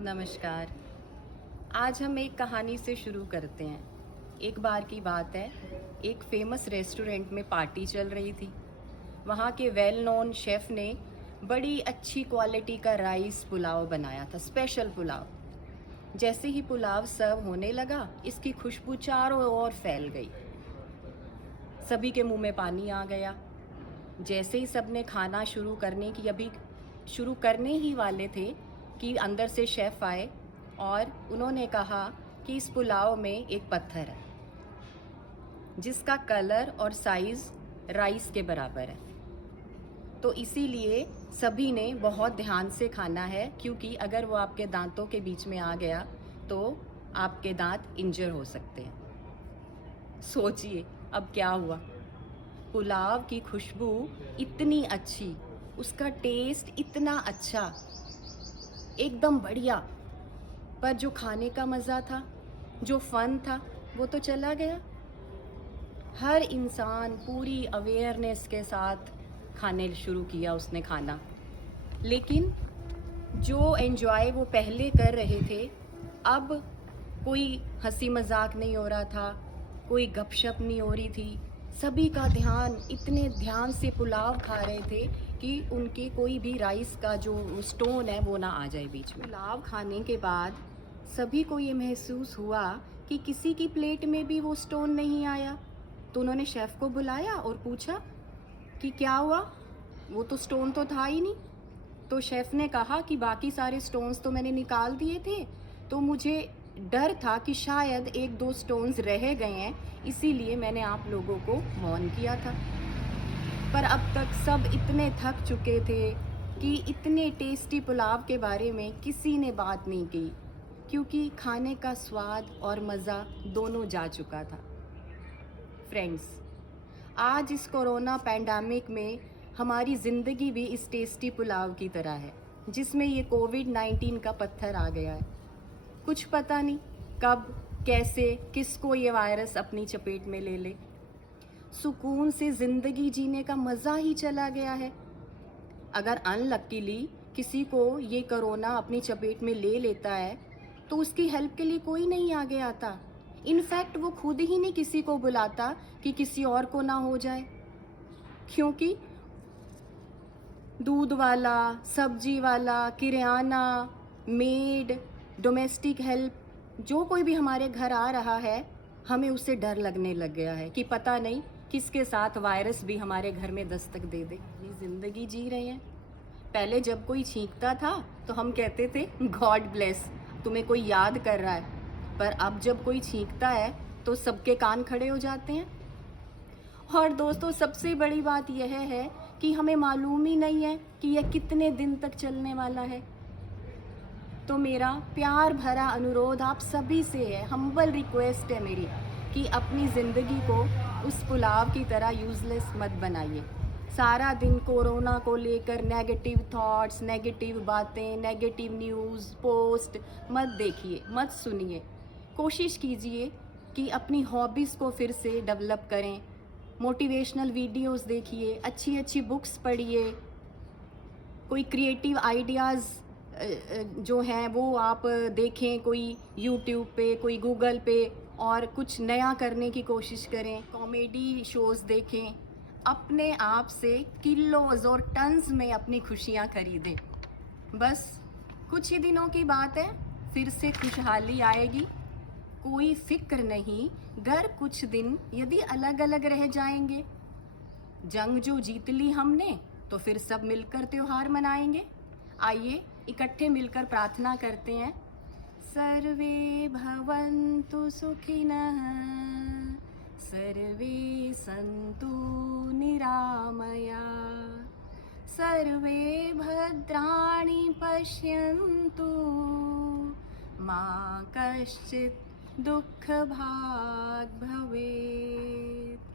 नमस्कार। आज हम एक कहानी से शुरू करते हैं। एक बार की बात है, एक फेमस रेस्टोरेंट में पार्टी चल रही थी। वहाँ के वेल नोन शेफ़ ने बड़ी अच्छी क्वालिटी का राइस पुलाव बनाया था, स्पेशल पुलाव। जैसे ही पुलाव सर्व होने लगा, इसकी खुशबू चारों ओर फैल गई। सभी के मुंह में पानी आ गया। जैसे ही सबने खाना शुरू करने ही वाले थे कि अंदर से शेफ़ आए और उन्होंने कहा कि इस पुलाव में एक पत्थर है जिसका कलर और साइज़ राइस के बराबर है। तो इसीलिए सभी ने बहुत ध्यान से खाना है, क्योंकि अगर वो आपके दांतों के बीच में आ गया तो आपके दांत इंजर हो सकते हैं। सोचिए अब क्या हुआ। पुलाव की खुशबू इतनी अच्छी, उसका टेस्ट इतना अच्छा, एकदम बढ़िया, पर जो खाने का मज़ा था, जो फ़न था, वो तो चला गया। हर इंसान पूरी अवेयरनेस के साथ खाने शुरू किया उसने खाना, लेकिन जो एन्जॉय वो पहले कर रहे थे, अब कोई हंसी मजाक नहीं हो रहा था, कोई गपशप नहीं हो रही थी। सभी का ध्यान इतने ध्यान से पुलाव खा रहे थे कि उनके कोई भी राइस का जो स्टोन है वो ना आ जाए बीच में। पुलाव खाने के बाद सभी को ये महसूस हुआ कि किसी की प्लेट में भी वो स्टोन नहीं आया। तो उन्होंने शेफ़ को बुलाया और पूछा कि क्या हुआ, वो तो स्टोन तो था ही नहीं। तो शेफ़ ने कहा कि बाकी सारे स्टोन्स तो मैंने निकाल दिए थे, तो मुझे डर था कि शायद एक दो स्टोन्स रह गए हैं, इसीलिए मैंने आप लोगों को वार्न किया था। पर अब तक सब इतने थक चुके थे कि इतने टेस्टी पुलाव के बारे में किसी ने बात नहीं की, क्योंकि खाने का स्वाद और मज़ा दोनों जा चुका था। फ्रेंड्स, आज इस कोरोना पैंडेमिक में हमारी ज़िंदगी भी इस टेस्टी पुलाव की तरह है, जिसमें ये कोविड-19 का पत्थर आ गया है। कुछ पता नहीं कब, कैसे, किसको ये वायरस अपनी चपेट में ले ले। सुकून से ज़िंदगी जीने का मज़ा ही चला गया है। अगर अनलकीली किसी को ये कोरोना अपनी चपेट में ले लेता है, तो उसकी हेल्प के लिए कोई नहीं आगे आता। इनफैक्ट वो खुद ही नहीं किसी को बुलाता कि किसी और को ना हो जाए, क्योंकि दूध वाला, सब्जी वाला, किराना, मेड, डोमेस्टिक हेल्प, जो कोई भी हमारे घर आ रहा है, हमें उससे डर लगने लग गया है कि पता नहीं किसके साथ वायरस भी हमारे घर में दस्तक दे दे। ये ज़िंदगी जी रहे हैं। पहले जब कोई छींकता था तो हम कहते थे गॉड ब्लेस, तुम्हें कोई याद कर रहा है। पर अब जब कोई छींकता है तो सबके कान खड़े हो जाते हैं। और दोस्तों, सबसे बड़ी बात यह है कि हमें मालूम ही नहीं है कि यह कितने दिन तक चलने वाला है। तो मेरा प्यार भरा अनुरोध आप सभी से है, हम्बल रिक्वेस्ट है मेरी, कि अपनी ज़िंदगी को उस पुलाव की तरह यूज़लेस मत बनाइए। सारा दिन कोरोना को लेकर नेगेटिव थॉट्स, नेगेटिव बातें, नेगेटिव न्यूज़, पोस्ट मत देखिए, मत सुनिए। कोशिश कीजिए कि अपनी हॉबीज़ को फिर से डेवलप करें। मोटिवेशनल वीडियोस देखिए, अच्छी अच्छी बुक्स पढ़िए, कोई क्रिएटिव आइडियाज़ जो हैं वो आप देखें, कोई यूट्यूब पे, कोई गूगल पे, और कुछ नया करने की कोशिश करें। कॉमेडी शोज़ देखें। अपने आप से किलोज़ और टन्स में अपनी खुशियाँ खरीदें। बस कुछ ही दिनों की बात है, फिर से खुशहाली आएगी। कोई फिक्र नहीं, घर कुछ दिन यदि अलग अलग रह जाएंगे, जंग जो जीत ली हमने, तो फिर सब मिलकर त्योहार मनाएंगे। आइए इकट्ठे मिलकर प्रार्थना करते हैं। सर्वे भवन्तु सुखिनः, सर्वे सन्तु निरामया, सर्वे भद्राणि पश्यन्तु, मा कश्चित् दुःखभाग् भवेत्।